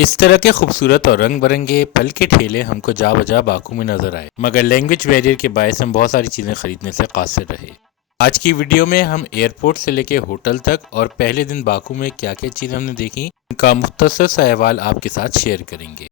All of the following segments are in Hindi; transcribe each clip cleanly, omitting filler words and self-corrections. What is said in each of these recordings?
इस तरह के खूबसूरत और रंग बिरंगे फल के ठेले हमको जा बजा बाकू में नजर आए, मगर लैंग्वेज बैरियर के बायस हम बहुत सारी चीज़ें खरीदने से कासिर रहे। आज की वीडियो में हम एयरपोर्ट से लेके होटल तक और पहले दिन बाकू में क्या क्या चीज़ें हमने देखी, उनका मुख्तसर सा अहवाल आपके साथ शेयर करेंगे।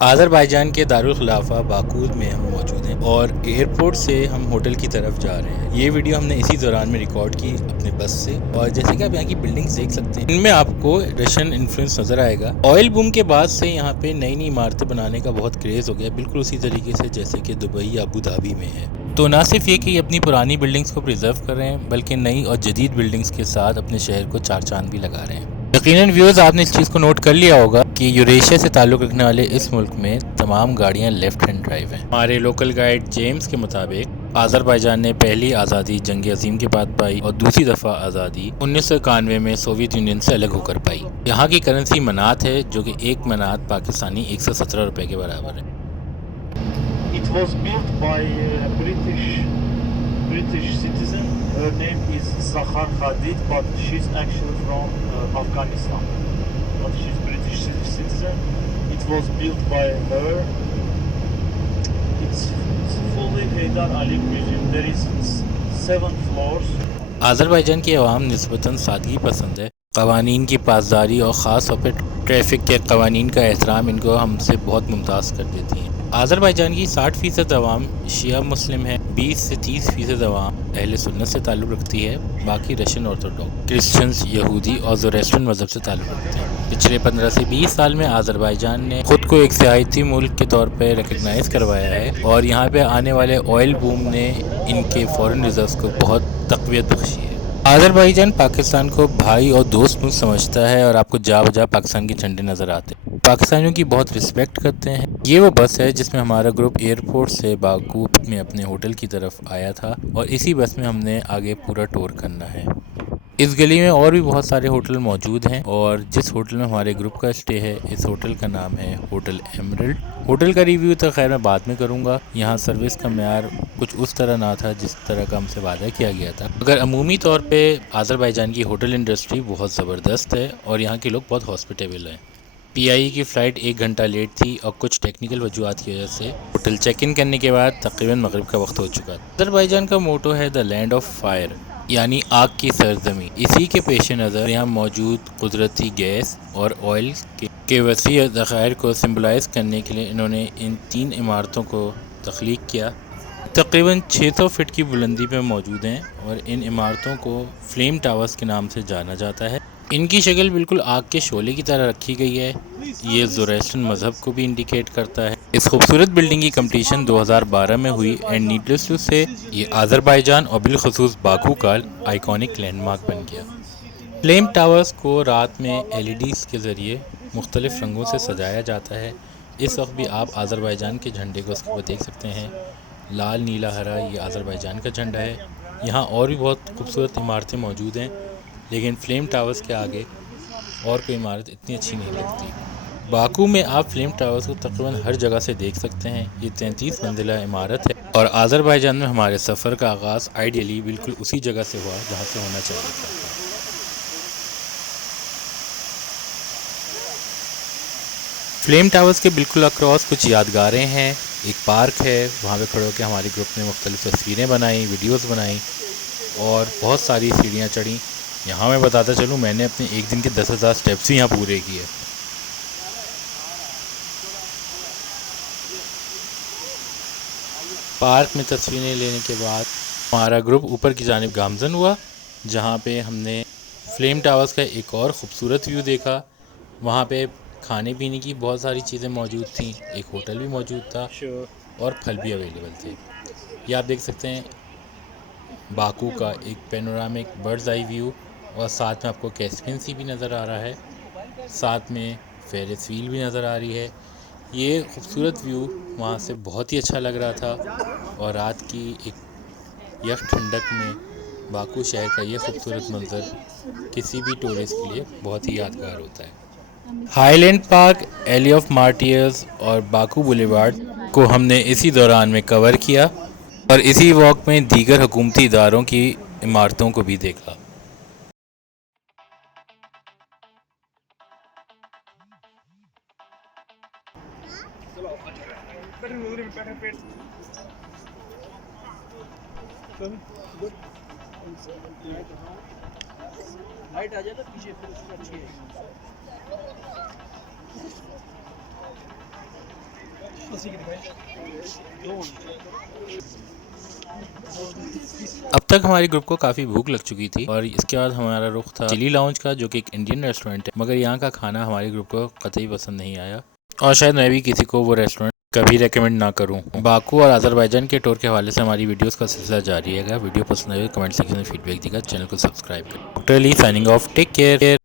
आज़रबाईजान के दारुल खिलाफा बाकू में हम मौजूद हैं और एयरपोर्ट से हम होटल की तरफ जा रहे हैं। ये वीडियो हमने इसी दौरान में रिकॉर्ड की अपने बस से, और जैसे कि आप यहाँ की बिल्डिंग्स देख सकते हैं, इनमें आपको रशियन इन्फ्लुएंस नज़र आएगा। ऑयल बूम के बाद से यहाँ पे नई नई इमारतें बनाने का बहुत क्रेज़ हो गया, बिल्कुल उसी तरीके से जैसे कि दुबई या अबू धाबी में है। तो ना सिर्फ ये कि अपनी पुरानी बिल्डिंग्स को प्रिजर्व कर रहे हैं, बल्कि नई और जदीद बिल्डिंग्स के साथ अपने शहर को चार चांद भी लगा रहे हैं। यकीनन व्यूअर्स, आपने इस चीज़ को नोट कर लिया होगा कि यूरेशिया से ताल्लुक़ रखने वाले इस मुल्क में तमाम गाड़ियां लेफ्ट हैंड ड्राइव हैं। हमारे लोकल गाइड जेम्स के मुताबिक आज़रबाईजान ने पहली आज़ादी जंग अजीम के बाद पाई और दूसरी दफ़ा आज़ादी 1991 में सोवियत यूनियन से अलग होकर पाई। यहाँ की करेंसी मनात है, जो कि एक मनात पाकिस्तानी 117 रुपये के बराबर है। It was built by a British citizen. Her name is Zahar Khadid, but she's actually from Afghanistan. But she's British citizen. It was built by her. It's fully Heydar Aliyev Museum. There is 7 floors. Azerbaijan की आवाम निस्बतन सादगी पसंद है। क़वानीन की पासदारी और ख़ास तौर पर ट्रैफिक के क़वानीन का एहतराम इनको हमसे बहुत मुमताज़ कर देती हैं। आज़रबाईजान की 60% अवाम शिया मुस्लिम है, 20 से 30% अवाम अहले सुन्नत से ताल्लुक़ रखती है, बाकी रशियन ऑर्थोडॉक्स, क्रिश्चियंस, यहूदी और ज़ोरेस्ट्रियन मज़हब से ताल्लुक़ रखते हैं। पिछले 15 से 20 साल में आज़रबाईजान ने ख़ुद को एक सियाहती मुल्क के तौर पर रिकगनाइज़ करवाया है और यहाँ पर आने वाले ऑयल बूम ने इनके फ़ॉरेन रिजर्व्स को बहुत तक़वियत बख्शी है। आज़रबाईजान पाकिस्तान को भाई और दोस्त मुल्क समझता है और आपको जा बजा पाकिस्तान के झंडे नज़र आते हैं। पाकिस्तानियों की बहुत रिस्पेक्ट करते हैं। ये वो बस है जिसमें हमारा ग्रुप एयरपोर्ट से बाकू में अपने होटल की तरफ आया था और इसी बस में हमने आगे पूरा टूर करना है। इस गली में और भी बहुत सारे होटल मौजूद हैं और जिस होटल में हमारे ग्रुप का स्टे है, इस होटल का नाम है होटल एमरल्ड। होटल का रिव्यू तो खैर मैं बाद में करूँगा। यहाँ सर्विस का म्यार कुछ उस तरह ना था जिस तरह का हमसे वादा किया गया था, मगर अमूमी तौर पे आज़रबाईजान की होटल इंडस्ट्री बहुत ज़बरदस्त है और यहाँ के लोग बहुत हॉस्पिटेबल हैं। PIE की फ़्लाइट 1 घंटा लेट थी और कुछ टेक्निकल वजूहत की वजह से होटल चेक इन करने के बाद तकरीबन मगरिब का वक्त हो चुका था। आज़रबाईजान का मोटो है द लैंड ऑफ फायर, यानी आग की सरजमी। इसी के पेश नज़र यहाँ मौजूद कुदरती गैस और ऑयल के वसी ज़खायर को सिम्बलाइज़ करने के लिए इन्होंने इन 3 इमारतों को तख्लीक किया। तकरीबन 600 फीट की बुलंदी पर मौजूद हैं और इन इमारतों को फ्लेम टावर्स के नाम से जाना जाता है। इनकी शक्ल बिल्कुल आग के शोले की तरह रखी गई है। ये ज़ोरेस्ट्रियन मज़हब को भी इंडिकेट करता है। इस खूबसूरत बिल्डिंग की कंप्लीशन 2012 में हुई एंड नीडलेस टू से ये आज़रबाईजान और बिलखसूस बाकू का आइकॉनिक लैंडमार्क बन गया। फ्लेम टावर्स को रात में LEDs के ज़रिए मुख्तलिफ़ रंगों से सजाया जाता है। इस वक्त भी आप आज़रबाईजान के झंडे को उसके ऊपर देख सकते हैं, लाल नीला हरा, ये आज़रबाईजान का झंडा है। यहाँ और भी बहुत खूबसूरत इमारतें मौजूद हैं, लेकिन फ्लेम टावर्स के आगे और कोई इमारत इतनी अच्छी नहीं लगती। बाकू में आप फ्लेम टावर्स को तकरीबन हर जगह से देख सकते हैं। ये 33 मंजिला इमारत है और आज़रबाईजान में हमारे सफ़र का आगाज़ आइडियली बिल्कुल उसी जगह से हुआ जहाँ से होना चाहिए था। फ्लेम टावर्स के बिल्कुल अक्रॉस कुछ यादगारें हैं। एक पार्क है, वहाँ पे खड़े होकर हमारे ग्रुप ने मुख्तलिफ़ तस्वीरें बनाई, वीडियोस बनाई और बहुत सारी सीढ़ियाँ चढ़ी। यहाँ मैं बताता चलूँ, मैंने अपने एक दिन के 10,000 स्टेप्स भी यहाँ पूरे किए। पार्क में तस्वीरें लेने के बाद हमारा ग्रुप ऊपर की जानिब गामज़न हुआ, जहाँ पे हमने फ्लेम टावर्स का एक और ख़ूबसूरत व्यू देखा। वहाँ पे खाने पीने की बहुत सारी चीज़ें मौजूद थी, एक होटल भी मौजूद था और फल भी अवेलेबल थे। ये आप देख सकते हैं बाकू का एक पेनोरामिक बर्ड्स आई व्यू और साथ में आपको कैस्पियन सी भी नज़र आ रहा है, साथ में फेरिस व्हील भी नज़र आ रही है। ये खूबसूरत व्यू वहाँ से बहुत ही अच्छा लग रहा था और रात की एक यख ठंडक में बाकू शहर का ये खूबसूरत मंज़र किसी भी टूरिस्ट के लिए बहुत ही यादगार होता है। Highland Park, Alley of Martyrs और बाकू बुलेवार्ड को हमने इसी दौरान में कवर किया। और इसी वॉक में दीगर हुकूमती इदारों की इमारतों को भी देखा। लाइट आ जाए ना पीछे फिर उसकी अच्छी है। अब तक हमारे ग्रुप को काफ़ी भूख लग चुकी थी और इसके बाद हमारा रुख था चिली लाउंज का, जो कि एक इंडियन रेस्टोरेंट है, मगर यहाँ का खाना हमारे ग्रुप को कतई पसंद नहीं आया और शायद मैं भी किसी को वो रेस्टोरेंट कभी रेकमेंड ना करूँ। बाकू और अज़रबैजान के टूर के हवाले से हमारी वीडियोस का सिलसिला जारी रहेगा। वीडियो पसंद आए कमेंट सेक्शन में फीडबैक देगा, चैनल को सब्सक्राइब करें। Doctor Ali signing off, take care.